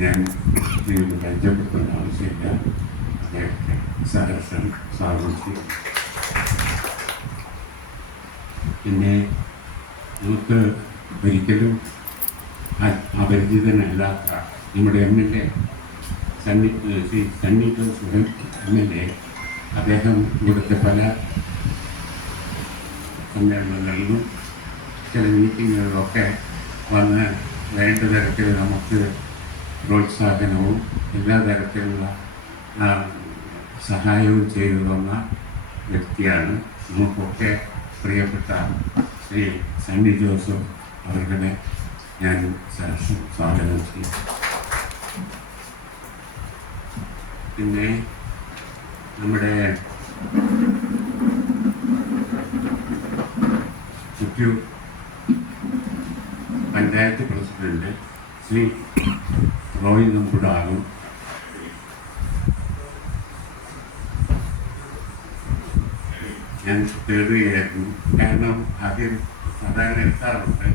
ഞാൻ നിങ്ങൾക്ക് പരിചയപ്പെടുത്തേണ്ട ആവശ്യമില്ല അദ്ദേഹത്തെ സഹർഷം സ്വാഗതം. ചെയ്യും പിന്നെ നമുക്ക് ഒരിക്കലും അപരിചിതനല്ലാത്ത നമ്മുടെ M L A Sunny Shri Sunny Joseph M L A അദ്ദേഹം ഇവിടുത്തെ പല സമ്മേളനങ്ങളിലും ചില മീറ്റിങ്ങുകളിലൊക്കെ വന്ന് വേണ്ട തരത്തിൽ നമുക്ക് പ്രോത്സാഹനവും എല്ലാ തരത്തിലുള്ള സഹായവും ചെയ്തു തന്ന വ്യക്തിയാണ് നമുക്കൊക്കെ പ്രിയപ്പെട്ട ശ്രീ സണ്ണി ജോസഫ് അവരുടെ ഞാൻ സ്വാഗതം ചെയ്യും പിന്നെ നമ്മുടെ ചുറ്റൂർ പഞ്ചായത്ത് പ്രസിഡന്റ് ശ്രീ റോയ് നമ്പുടാകും ഞാൻ തേടുകയായിരുന്നു കാരണം ആദ്യം സാധാരണ എത്താറുണ്ട്